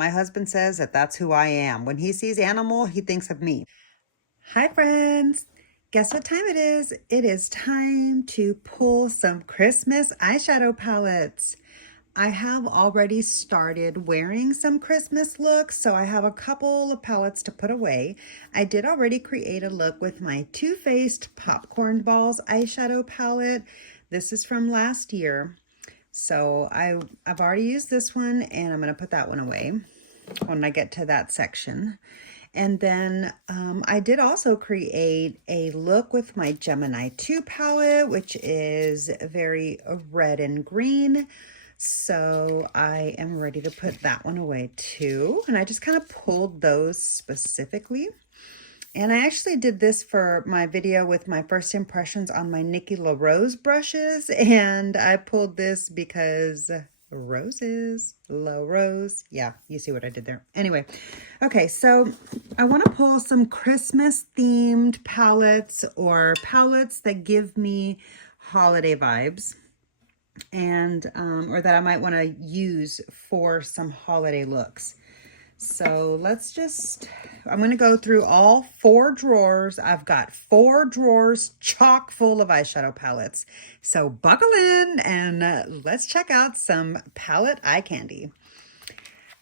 My husband says that that's who I am. When he sees animal, he thinks of me. Hi, friends. Guess what time it is? It is time to pull some Christmas eyeshadow palettes. I have already started wearing some Christmas looks, so I have a couple of palettes to put away. I did already create a look with my Too Faced Popcorn Balls eyeshadow palette. This is from last year. So I've already used this one, and I'm going to put that one away when I get to that section. And then I did also create a look with my Gemini 2 palette, which is very red and green. So I am ready to put that one away too. And I just kind of pulled those specifically. And I actually did this for my video with my first impressions on my Nikki LaRose brushes. And I pulled this because roses, low rose. Yeah, you see what I did there. Anyway, okay, so I want to pull some Christmas themed palettes or palettes that give me holiday vibes and or that I might want to use for some holiday looks. So let's I'm going to go through all 4 drawers. I've got 4 drawers chock full of eyeshadow palettes. So buckle in and let's check out some palette eye candy.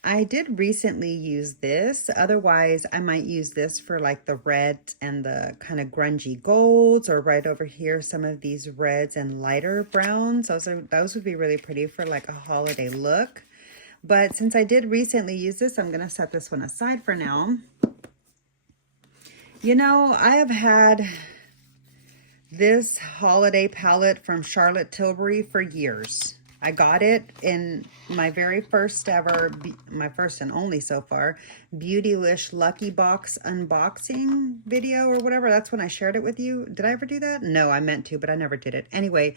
I did recently use this. Otherwise, I might use this for like the red and the kind of grungy golds, or right over here, some of these reds and lighter browns. Those would be really pretty for like a holiday look. But since I did recently use this, I'm going to set this one aside for now. You know, I have had this holiday palette from Charlotte Tilbury for years. I got it in my very first ever, my first and only so far, Beautylish Lucky Box unboxing video or whatever. That's when I shared it with you. Did I ever do that? No, I meant to, but I never did it. Anyway,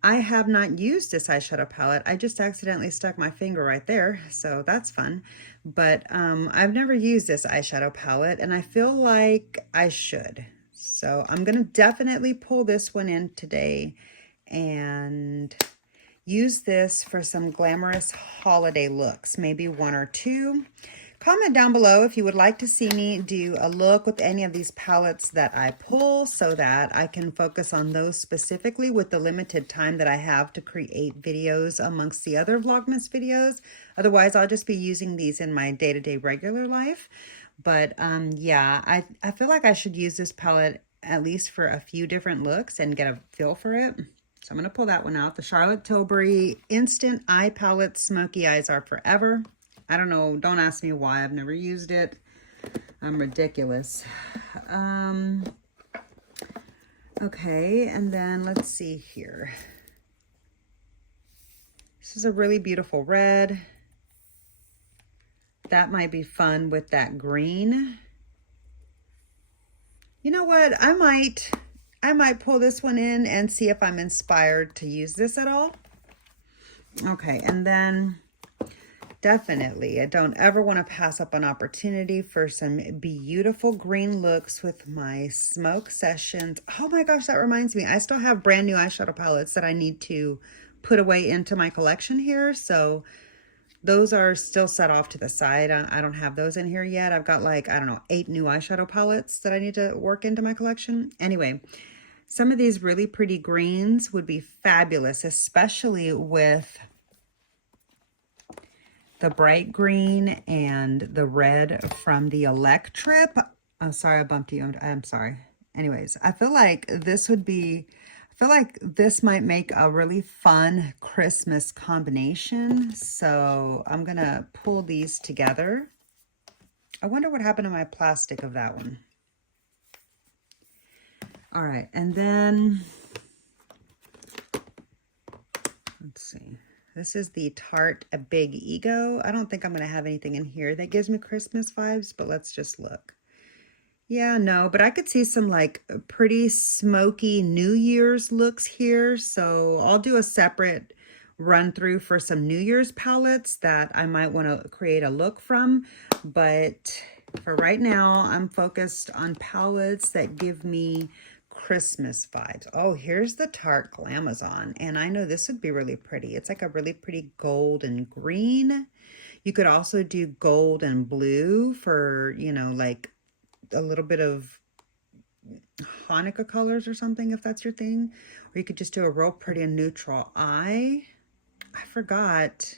I have not used this eyeshadow palette. I just accidentally stuck my finger right there, so that's fun. But I've never used this eyeshadow palette, and I feel like I should. So I'm going to definitely pull this one in today and use this for some glamorous holiday looks, maybe 1 or 2. Comment down below if you would like to see me do a look with any of these palettes that I pull so that I can focus on those specifically with the limited time that I have to create videos amongst the other Vlogmas videos. Otherwise, I'll just be using these in my day-to-day regular life. But yeah, I feel like I should use this palette at least for a few different looks and get a feel for it. So I'm going to pull that one out. The Charlotte Tilbury Instant Eye Palette Smoky Eyes Are Forever. I don't know. Don't ask me why. I've never used it. I'm ridiculous. Okay, and then let's see here. This is a really beautiful red. That might be fun with that green. You know what? I might pull this one in and see if I'm inspired to use this at all. Okay, and then definitely, I don't ever want to pass up an opportunity for some beautiful green looks with my Smoke Sessions. Oh my gosh, that reminds me. I still have brand new eyeshadow palettes that I need to put away into my collection here. So those are still set off to the side. I don't have those in here yet. I've got like, I don't know, 8 new eyeshadow palettes that I need to work into my collection. Anyway, some of these really pretty greens would be fabulous, especially with the bright green and the red from the Electrip. I'm sorry I bumped you. I'm sorry. Anyways, I feel like this might make a really fun Christmas combination. So I'm going to pull these together. I wonder what happened to my plastic of that one. All right. And then let's see. This is the Tarte A Big Ego. I don't think I'm going to have anything in here that gives me Christmas vibes, but let's just look. Yeah, no, but I could see some like pretty smoky New Year's looks here. So I'll do a separate run through for some New Year's palettes that I might want to create a look from. But for right now, I'm focused on palettes that give me Christmas vibes. Oh, here's the Tarte Glamazon, and I know this would be really pretty. It's like a really pretty gold and green. You could also do gold and blue for, you know, like a little bit of Hanukkah colors or something, if that's your thing. Or you could just do a real pretty and neutral. I forgot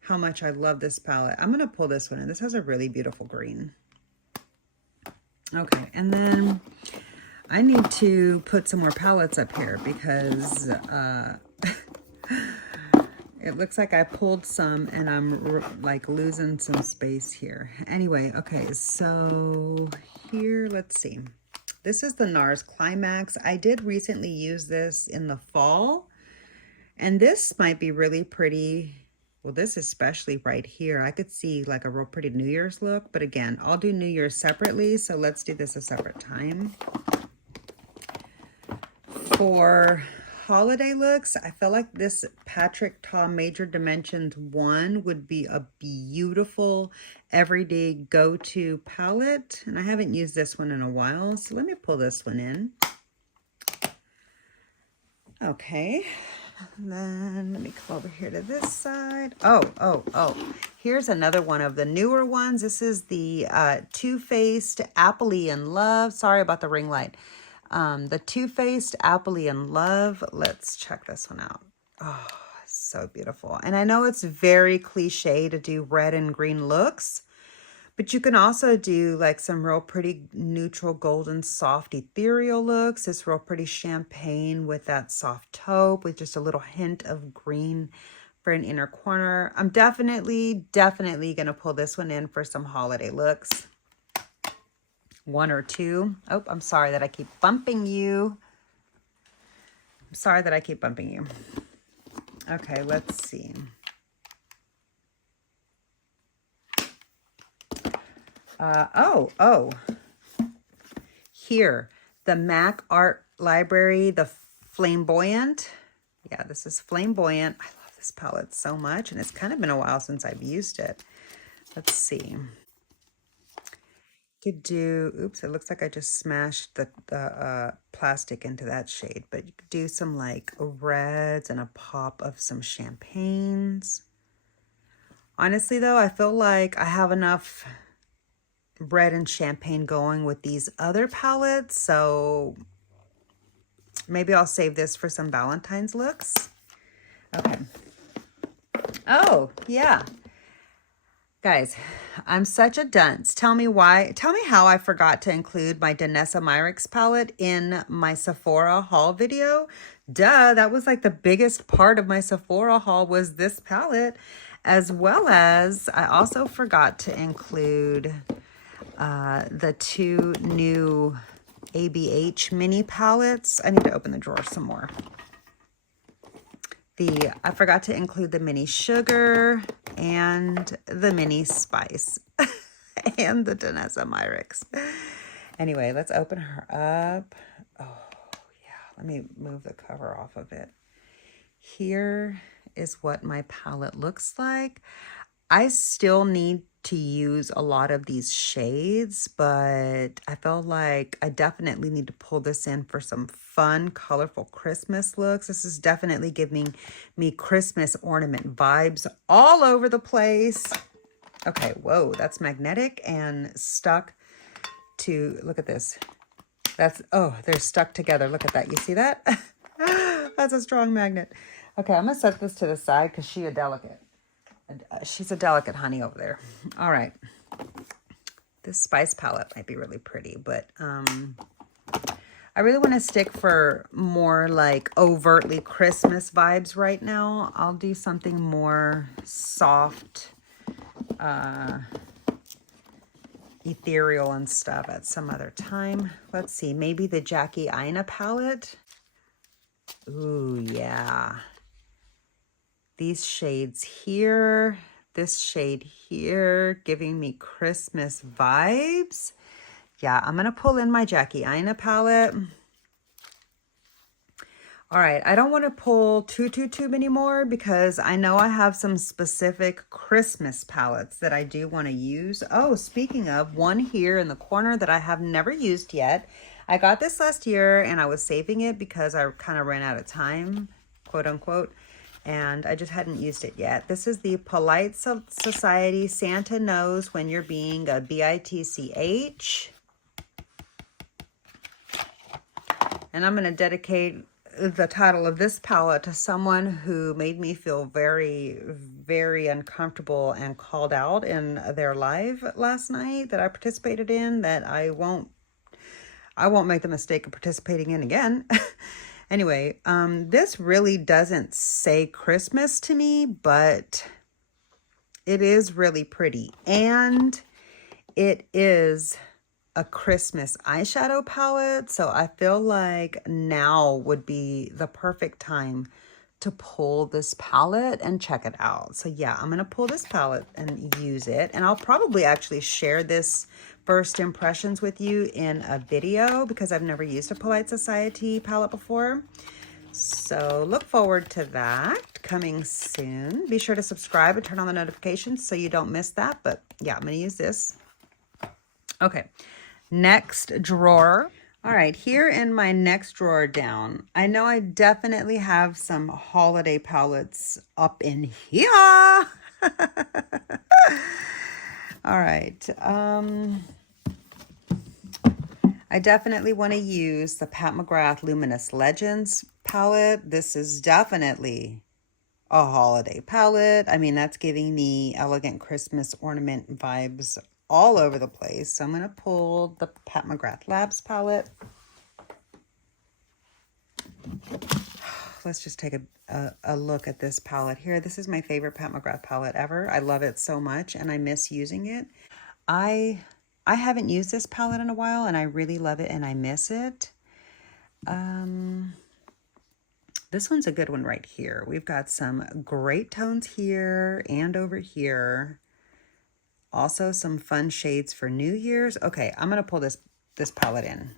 how much I love this palette. I'm going to pull this one in. This has a really beautiful green. Okay, and then I need to put some more palettes up here because it looks like I pulled some and I'm like losing some space here. Anyway, okay, so here, let's see. This is the NARS Climax. I did recently use this in the fall, and this might be really pretty. Well, this especially right here, I could see like a real pretty New Year's look, but again, I'll do New Year's separately, so let's do this a separate time. For holiday looks, I feel like this Patrick Ta Major Dimensions 1 would be a beautiful everyday go-to palette, and I haven't used this one in a while, so let me pull this one in. Okay. And then let me come over here to this side. Oh. Here's another one of the newer ones. This is the Too Faced Appley in Love. Sorry about the ring light. The Too Faced Appley in Love. Let's check this one out. Oh, so beautiful. And I know it's very cliche to do red and green looks, but you can also do like some real pretty neutral golden soft ethereal looks. This real pretty champagne with that soft taupe with just a little hint of green for an inner corner. I'm definitely going to pull this one in for some holiday looks. One or two. Oh, I'm sorry that I keep bumping you. I'm sorry that I keep bumping you. Okay, let's see. Here, the MAC Art Library, the Flamboyant. Yeah, this is Flamboyant. I love this palette so much, and it's kind of been a while since I've used it. Let's see. Could do, oops, it looks like I just smashed the plastic into that shade, but you could do some like reds and a pop of some champagnes. Honestly though, I feel like I have enough red and champagne going with these other palettes, so maybe I'll save this for some Valentine's looks. Okay. Oh, yeah. Guys, I'm such a dunce. Tell me why. Tell me how I forgot to include my Danessa Myricks palette in my Sephora haul video. Duh, that was like the biggest part of my Sephora haul was this palette, as well as I also forgot to include the two new ABH mini palettes. I need to open the drawer some more. I forgot to include the mini sugar and the mini spice and the Danessa Myricks. Anyway, let's open her up. Oh, yeah. Let me move the cover off of it. Here is what my palette looks like. I still need to use a lot of these shades, but I feel like I definitely need to pull this in for some fun, colorful Christmas looks. This is definitely giving me Christmas ornament vibes all over the place. Okay, whoa, that's magnetic and stuck to, look at this. That's, oh, they're stuck together. Look at that. You see that? That's a strong magnet. Okay, I'm going to set this to the side because she's a delicate. She's a delicate honey over there. All right. This spice palette might be really pretty, but I really want to stick for more like overtly Christmas vibes right now. I'll do something more soft, ethereal and stuff at some other time. Let's see. Maybe the Jackie Aina palette. Ooh, yeah. These shades here, this shade here, giving me Christmas vibes. Yeah, I'm going to pull in my Jackie Aina palette. All right, I don't want to pull too many more because I know I have some specific Christmas palettes that I do want to use. Oh, speaking of, one here in the corner that I have never used yet. I got this last year and I was saving it because I kind of ran out of time, quote unquote. and I just hadn't used it yet. This is the Polite Society Santa Knows When You're Being a BITCH. And I'm going to dedicate the title of this palette to someone who made me feel very, very uncomfortable and called out in their live last night that I participated in, that I won't make the mistake of participating in again. Anyway, this really doesn't say Christmas to me, but it is really pretty. And it is a Christmas eyeshadow palette. So I feel like now would be the perfect time to pull this palette and check it out. So yeah, I'm going to pull this palette and use it. And I'll probably actually share this first impressions with you in a video because I've never used a Polite Society palette before. So look forward to that coming soon. Be sure to subscribe and turn on the notifications so you don't miss that. But yeah, I'm going to use this. Okay, next drawer. All right, here in my next drawer down, I know I definitely have some holiday palettes up in here. All right. I definitely want to use the Pat McGrath Luminous Legends palette. This is definitely a holiday palette. I mean, that's giving me elegant Christmas ornament vibes all over the place. So I'm going to pull the Pat McGrath Labs palette. Let's just take a look at this palette here. This is my favorite Pat McGrath palette ever. I love it so much and I miss using it. I haven't used this palette in a while and I really love it and I miss it. This one's a good one right here. We've got some great tones here and over here. Also some fun shades for New Year's. Okay, I'm going to pull this palette in.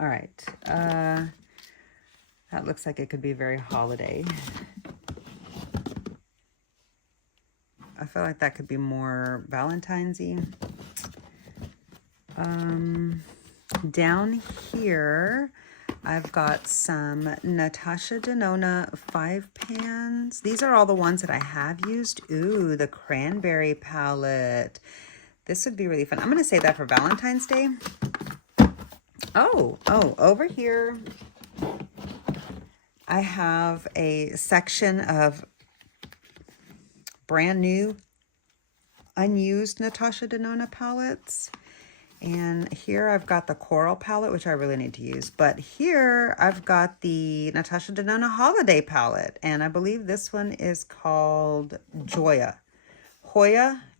All right. That looks like it could be very holiday. I feel like that could be more Valentine's-y. Down here, I've got some Natasha Denona 5 pans. These are all the ones that I have used. Ooh, the cranberry palette. This would be really fun. I'm going to save that for Valentine's Day. Oh, over here, I have a section of brand new, unused Natasha Denona palettes. And here I've got the Coral palette, which I really need to use. But here I've got the Natasha Denona Holiday palette. And I believe this one is called Joya.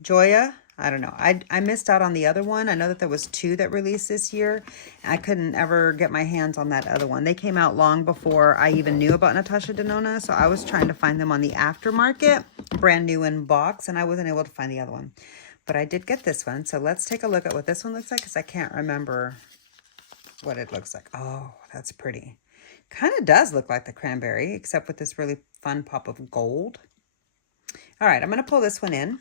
Joya. I don't know. I missed out on the other one. I know that there was 2 that released this year. I couldn't ever get my hands on that other one. They came out long before I even knew about Natasha Denona. So I was trying to find them on the aftermarket, brand new in box, and I wasn't able to find the other one. But I did get this one. So let's take a look at what this one looks like because I can't remember what it looks like. Oh, that's pretty. Kind of does look like the cranberry, except with this really fun pop of gold. All right, I'm going to pull this one in.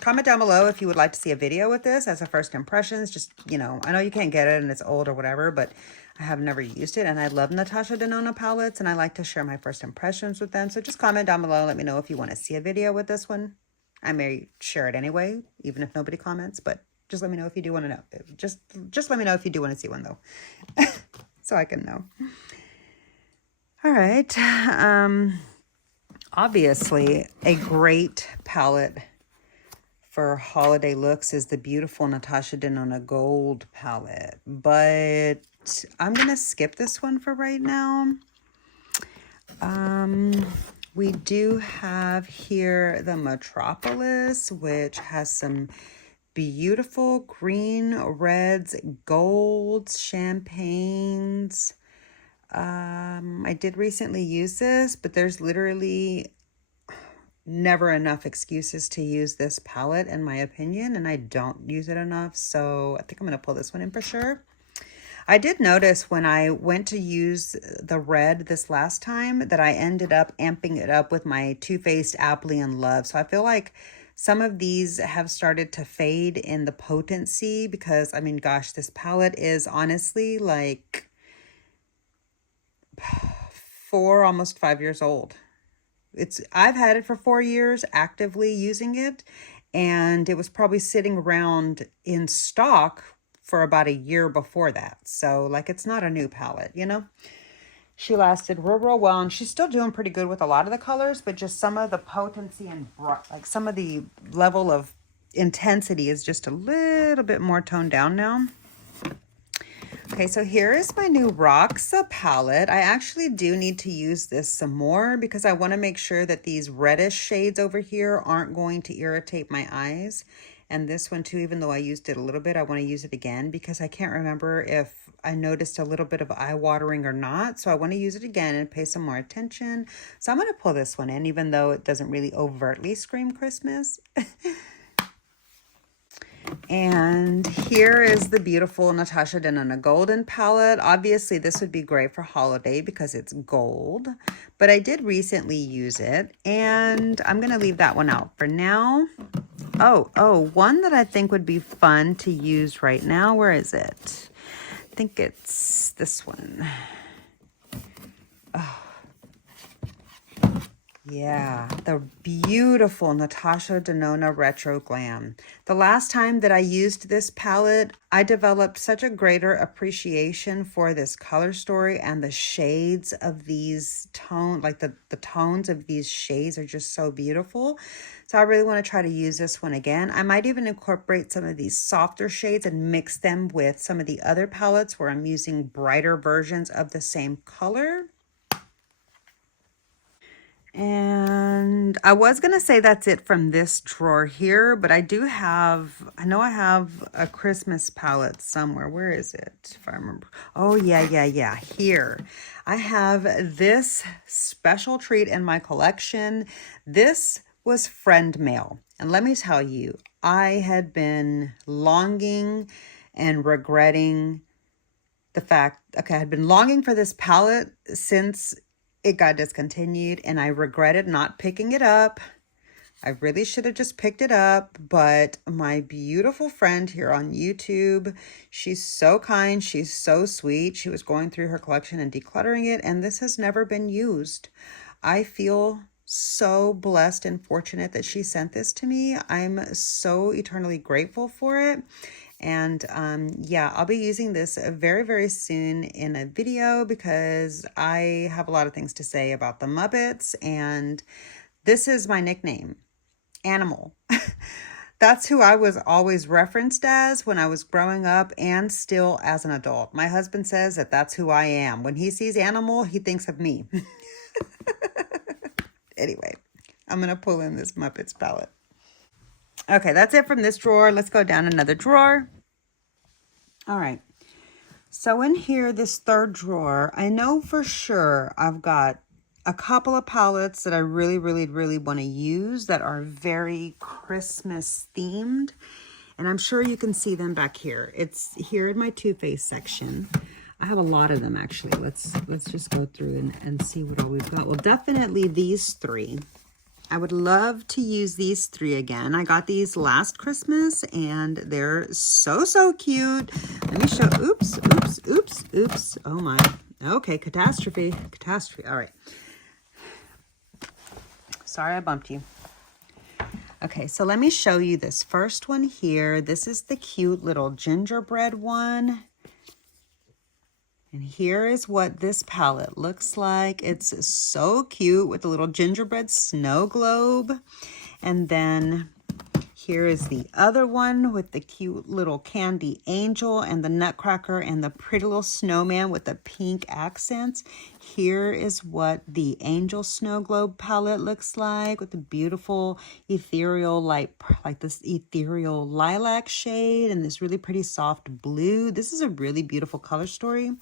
Comment down below if you would like to see a video with this as a first impressions. Just, you know, I know you can't get it and it's old or whatever, but I have never used it. And I love Natasha Denona palettes and I like to share my first impressions with them. So just comment down below. Let me know if you want to see a video with this one. I may share it anyway, even if nobody comments, but just let me know if you do want to know. Just let me know if you do want to see one though, so I can know. All right. Obviously a great palette for holiday looks is the beautiful Natasha Denona Gold palette, but I'm going to skip this one for right now. We do have here the Metropolis, which has some beautiful green, reds, golds, champagnes. I did recently use this, but there's literally never enough excuses to use this palette in my opinion, and I don't use it enough, so I think I'm going to pull this one in for sure. I did notice when I went to use the red this last time that I ended up amping it up with my Too Faced Aptly in Love. So I feel like some of these have started to fade in the potency because, I mean, gosh, this palette is honestly like almost 5 years old. I've had it for 4 years, actively using it, and it was probably sitting around in stock for about a year before that. So like, it's not a new palette, you know? She lasted real well, and she's still doing pretty good with a lot of the colors, but just some of the potency and like some of the level of intensity is just a little bit more toned down now. Okay, so here is my new Roxa palette. I actually do need to use this some more because I want to make sure that these reddish shades over here aren't going to irritate my eyes. And this one too, even though I used it a little bit, I want to use it again because I can't remember if I noticed a little bit of eye watering or not. So I want to use it again and pay some more attention. So I'm going to pull this one in, even though it doesn't really overtly scream Christmas. And here is the beautiful Natasha Denona Golden palette. Obviously, this would be great for holiday because it's gold, but I did recently use it, and I'm going to leave that one out for now. Oh, one that I think would be fun to use right now. Where is it? I think it's this one. Oh. Yeah, the beautiful Natasha Denona Retro Glam. The last time that I used this palette, I developed such a greater appreciation for this color story, and the shades of these tones, like the tones of these shades are just so beautiful. So I really want to try to use this one again. I might even incorporate some of these softer shades and mix them with some of the other palettes where I'm using brighter versions of the same color. And I was going to say that's it from this drawer here, but I know I have a Christmas palette somewhere. Where is it? If I remember. Oh, yeah. Here. I have this special treat in my collection. This was friend mail. And let me tell you, I had been longing and regretting the fact, okay, I had been longing for this palette since it got discontinued, and I regretted not picking it up. I really should have just picked it up, but my beautiful friend here on YouTube, she's so kind, she's so sweet. She was going through her collection and decluttering it, and this has never been used. I feel so blessed and fortunate that she sent this to me. I'm so eternally grateful for it. And yeah, I'll be using this very, very soon in a video because I have a lot of things to say about the Muppets, and this is my nickname, Animal. That's who I was always referenced as when I was growing up and still as an adult. My husband says that that's who I am. When he sees Animal, he thinks of me. Anyway, I'm going to pull in this Muppets palette. Okay, that's it from this drawer. Let's go down another drawer. All right. So in here, this third drawer, I know for sure I've got a couple of palettes that I really want to use that are very Christmas themed. And I'm sure you can see them back here. It's here in my Too Faced section. I have a lot of them actually. Let's just go through and see what all we've got. Well, definitely these three. I would love to use these three again. I got these last Christmas and they're so cute. Let me show, oops. Oh my. Okay, catastrophe. All right. Sorry I bumped you. Okay, so let me show you this first one here. This is the cute little gingerbread one. And here is what this palette looks like. It's so cute with the little gingerbread snow globe. And then here is the other one with the cute little candy angel and the nutcracker and the pretty little snowman with the pink accents. Here is what the angel snow globe palette looks like with the beautiful ethereal light, like this ethereal lilac shade and this really pretty soft blue. This is a really beautiful color story.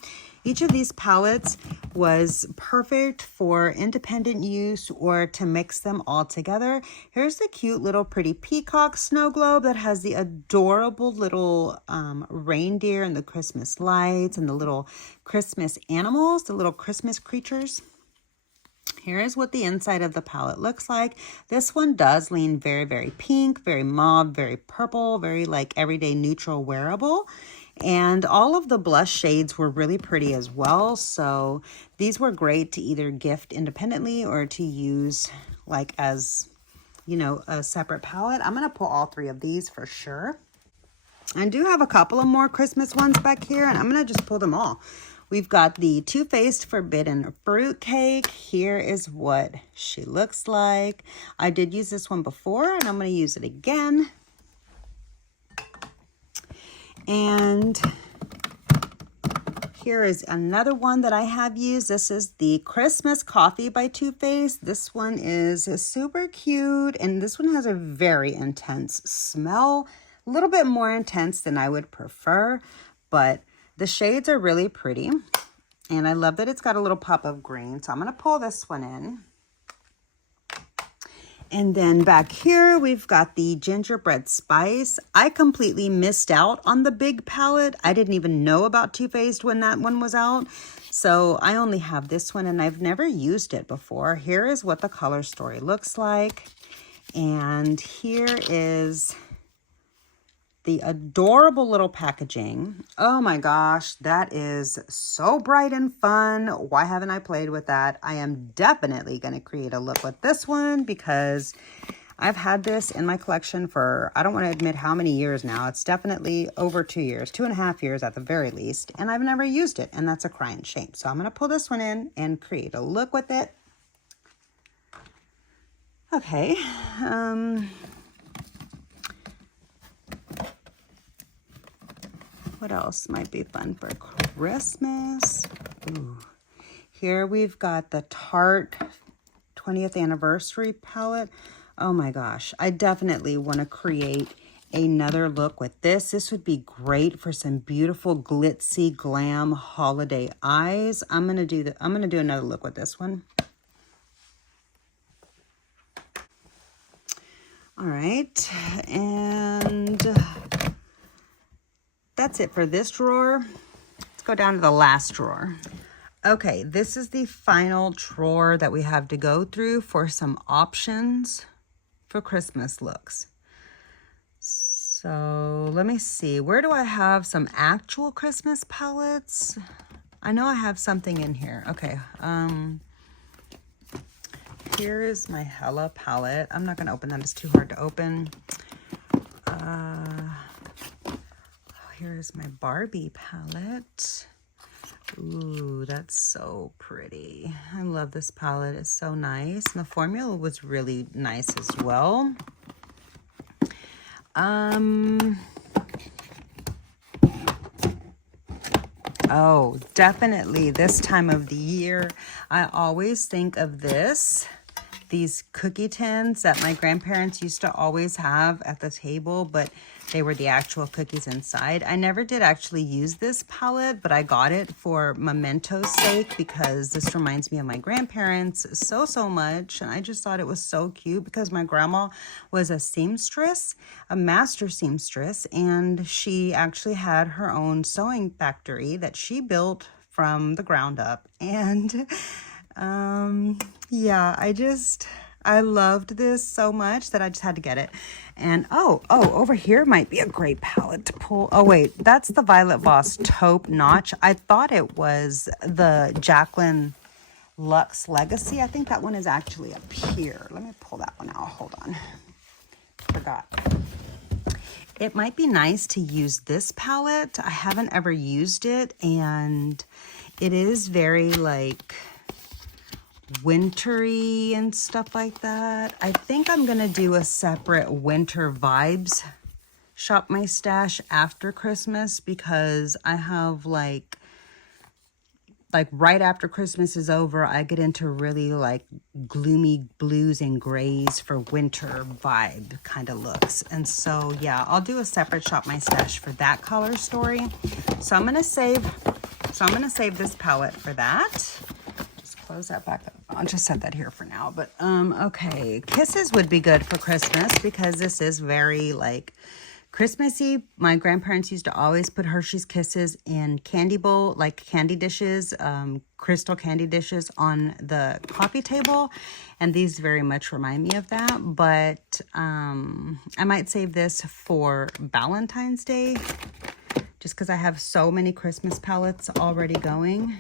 Each of these palettes was perfect for independent use or to mix them all together. Here's the cute little pretty peacock snow globe that has the adorable little reindeer and the Christmas lights and the little Christmas animals, the little Christmas creatures. Here is what the inside of the palette looks like. This one does lean very pink, very mauve, very purple, very like everyday neutral wearable. And all of the blush shades were really pretty as well. So these were great to either gift independently or to use like as, you know, a separate palette. I'm going to pull all 3 of these for sure. I do have a couple of more Christmas ones back here, and I'm going to just pull them all. We've got the Too Faced Forbidden Fruitcake. Here is what she looks like. I did use this one before, and I'm going to use it again. And here is another one that I have used. This is the Christmas Coffee by Too Faced. This one is super cute, and this one has a very intense smell. A little bit more intense than I would prefer, but the shades are really pretty. And I love that it's got a little pop of green. So I'm going to pull this one in. And then back here, we've got the Gingerbread Spice. I completely missed out on the big palette. I didn't even know about Too Faced when that one was out. So I only have this one, and I've never used it before. Here is what the color story looks like. And here is the adorable little packaging. Oh my gosh, that is so bright and fun. Why haven't I played with that? I am definitely going to create a look with this one because I've had this in my collection for, I don't want to admit how many years now. It's definitely over 2 years, 2.5 years at the very least, and I've never used it, and that's a crying shame. So I'm going to pull this one in and create a look with it. Okay. What else might be fun for Christmas? Ooh. Here we've got the Tarte 20th Anniversary palette. Oh my gosh, I definitely want to create another look with this. This would be great for some beautiful glitzy glam holiday eyes. I'm gonna do another look with this one. All right, and that's it for this drawer. Let's go down to the last drawer. Okay, this is the final drawer that we have to go through for some options for Christmas looks. So let me see, where do I have some actual Christmas palettes? I know I have something in here. Okay, here is my Hella palette. I'm not gonna open that, it's too hard to open. Here's my Barbie palette. Ooh, that's so pretty. I love this palette. It's so nice. And the formula was really nice as well. Oh, definitely this time of the year, I always think of these cookie tins that my grandparents used to always have at the table, but they were the actual cookies inside. I never did actually use this palette, but I got it for memento's sake because this reminds me of my grandparents so much. And I just thought it was so cute because my grandma was a seamstress, a master seamstress, and she actually had her own sewing factory that she built from the ground up. And yeah, I loved this so much that I just had to get it. And oh, over here might be a great palette to pull. Oh wait, that's the Violet Voss Taupe Notch. I thought it was the Jacqueline Luxe Legacy. I think that one is actually up here. Let me pull that one out. Hold on. Forgot. It might be nice to use this palette. I haven't ever used it, and it is very like wintry and stuff like that. I think I'm gonna do a separate winter vibes shop my stash after Christmas because I have like right after Christmas is over, I get into really like gloomy blues and grays for winter vibe kind of looks. And so yeah, I'll do a separate shop my stash for that color story. So I'm gonna save this palette for that. Close that back up. I'll just set that here for now. But okay, Kisses would be good for Christmas because this is very like Christmassy. My grandparents used to always put Hershey's Kisses in candy bowl, like candy dishes, crystal candy dishes on the coffee table, and these very much remind me of that. But I might save this for Valentine's Day, just because I have so many Christmas palettes already going.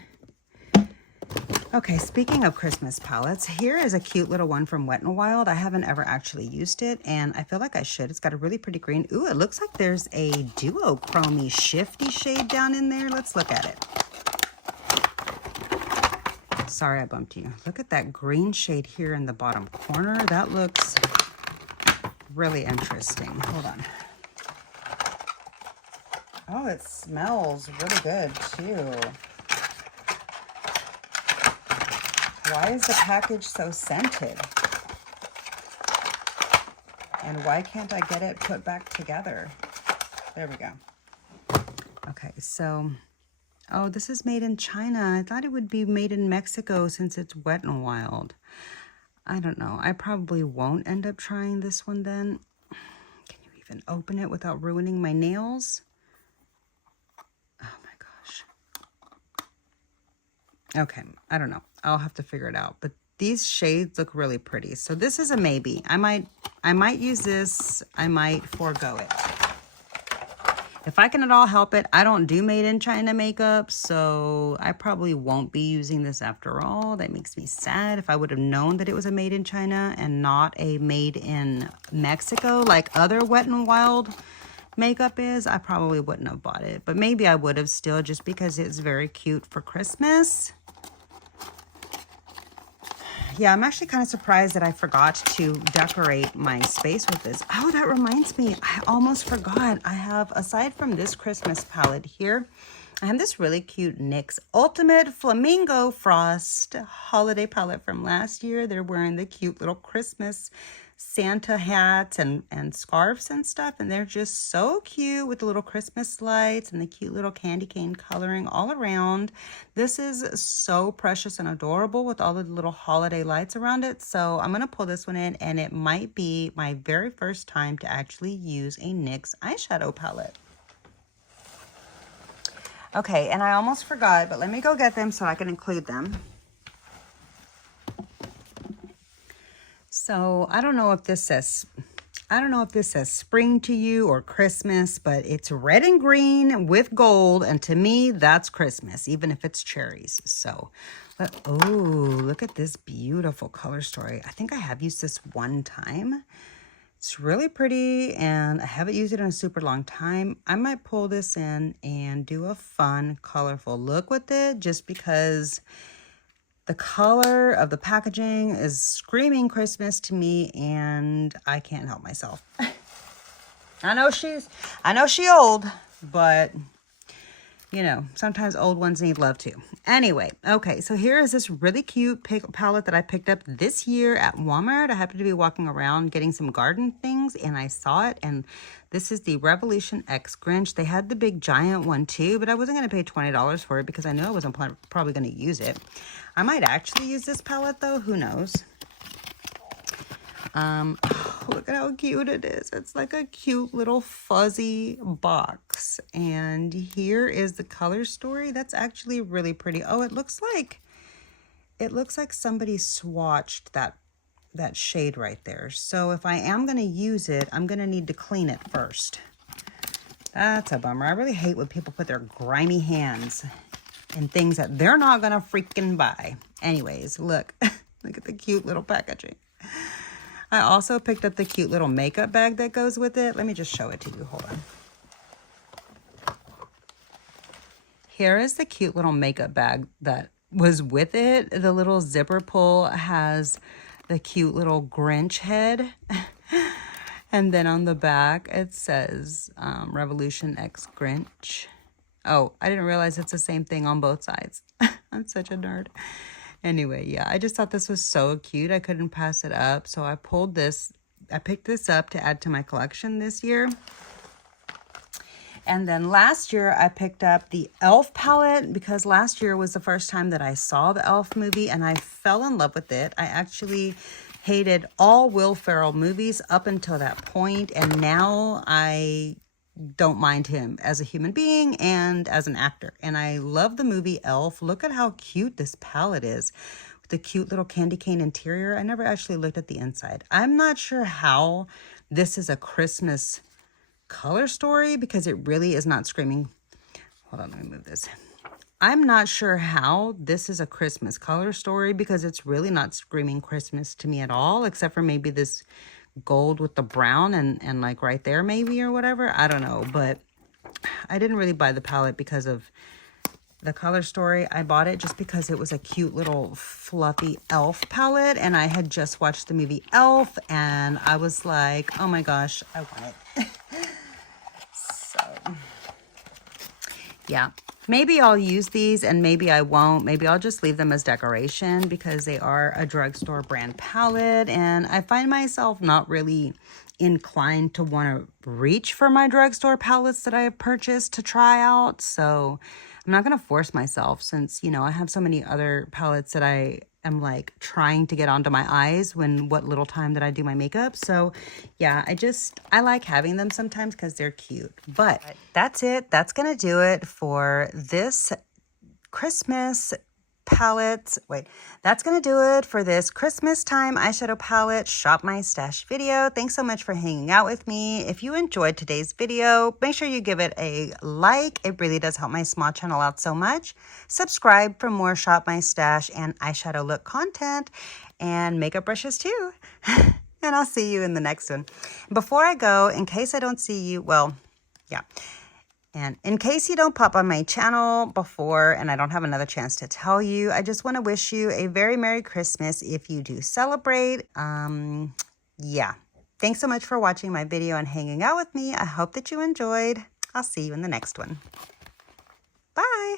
Okay, speaking of Christmas palettes, here is a cute little one from Wet n Wild. I haven't ever actually used it, and I feel like I should. It's got a really pretty green. Ooh, it looks like there's a duochrome shifty shade down in there. Let's look at it. Sorry, I bumped you. Look at that green shade here in the bottom corner. That looks really interesting. Hold on. Oh, it smells really good, too. Why is the package so scented? And why can't I get it put back together? There we go. Okay, so, oh, this is made in China. I thought it would be made in Mexico since it's Wet n Wild. I don't know. I probably won't end up trying this one then. Can you even open it without ruining my nails? Oh my gosh. Okay, I don't know. I'll have to figure it out. But these shades look really pretty. So this is a maybe. I might use this. I might forego it. If I can at all help it, I don't do made in China makeup, so I probably won't be using this after all. That makes me sad. If I would have known that it was a made in China and not a made in Mexico like other Wet n Wild makeup is, I probably wouldn't have bought it. But maybe I would have still, just because it's very cute for Christmas. Yeah, I'm actually kind of surprised that I forgot to decorate my space with this. Oh, that reminds me, I almost forgot. I have, aside from this Christmas palette here, I have this really cute NYX Ultimate Flamingo Frost holiday palette from last year. They're wearing the cute little Christmas Santa hats and scarves and stuff, and they're just so cute with the little Christmas lights and the cute little candy cane coloring all around. This is so precious and adorable with all the little holiday lights around it. So I'm gonna pull this one in, and it might be my very first time to actually use a NYX eyeshadow palette. Okay, and I almost forgot, but let me go get them so I can include them. So I don't know if this says spring to you or Christmas, but it's red and green with gold, and to me that's Christmas, even if it's cherries. So, oh, look at this beautiful color story. I think I have used this one time. It's really pretty, and I haven't used it in a super long time. I might pull this in and do a fun, colorful look with it, just because the color of the packaging is screaming Christmas to me, and I can't help myself. I know she old, but you know, sometimes old ones need love too. Anyway, okay, so here is this really cute palette that I picked up this year at Walmart. I happened to be walking around getting some garden things, and I saw it, and this is the Revolution X Grinch. They had the big giant one too, but I wasn't going to pay $20 for it because I know I wasn't probably going to use it. I might actually use this palette though, who knows. Look at how cute it is. It's like a cute little fuzzy box. And here is the color story. That's actually really pretty. Oh, it looks like somebody swatched that shade right there. So if I am going to use it, I'm going to need to clean it first. That's a bummer. I really hate when people put their grimy hands in things that they're not going to freaking buy. Anyways, look. Look at the cute little packaging. I also picked up the cute little makeup bag that goes with it. Let me just show it to you. Hold on. Here is the cute little makeup bag that was with it. The little zipper pull has the cute little Grinch head. And then on the back, it says Revolution X Grinch. Oh, I didn't realize it's the same thing on both sides. I'm such a nerd. Anyway, yeah, I just thought this was so cute. I couldn't pass it up. So I picked this up to add to my collection this year. And then last year I picked up the Elf palette because last year was the first time that I saw the Elf movie and I fell in love with it. I actually hated all Will Ferrell movies up until that point, and now I don't mind him as a human being and as an actor. And I love the movie Elf. Look at how cute this palette is with the cute little candy cane interior. I never actually looked at the inside. I'm not sure how this is a Christmas color story because it really is not screaming Hold on, let me move this. I'm not sure how this is a Christmas color story because it's really not screaming Christmas to me at all, except for maybe this gold with the brown and like right there maybe or whatever. I don't know, but I didn't really buy the palette because of the color story. I bought it just because it was a cute little fluffy elf palette, and I had just watched the movie Elf, and I was like, oh my gosh, I want it. So yeah, maybe I'll use these and maybe I won't. Maybe I'll just leave them as decoration because they are a drugstore brand palette, and I find myself not really inclined to want to reach for my drugstore palettes that I have purchased to try out. So I'm not going to force myself since, you know, I have so many other palettes that I am like trying to get onto my eyes when what little time that I do my makeup. So yeah, I like having them sometimes because they're cute. But that's it. That's going to do it for this Christmas palette. Wait, that's going to do it for this Christmas time eyeshadow palette shop my stash video. Thanks so much for hanging out with me. If you enjoyed today's video, make sure you give it a like. It really does help my small channel out so much. Subscribe for more shop my stash and eyeshadow look content and makeup brushes too. And I'll see you in the next one. Before I go, in case I don't see you, well, yeah. And in case you don't pop on my channel before and I don't have another chance to tell you, I just want to wish you a very Merry Christmas if you do celebrate. Yeah. Thanks so much for watching my video and hanging out with me. I hope that you enjoyed. I'll see you in the next one. Bye.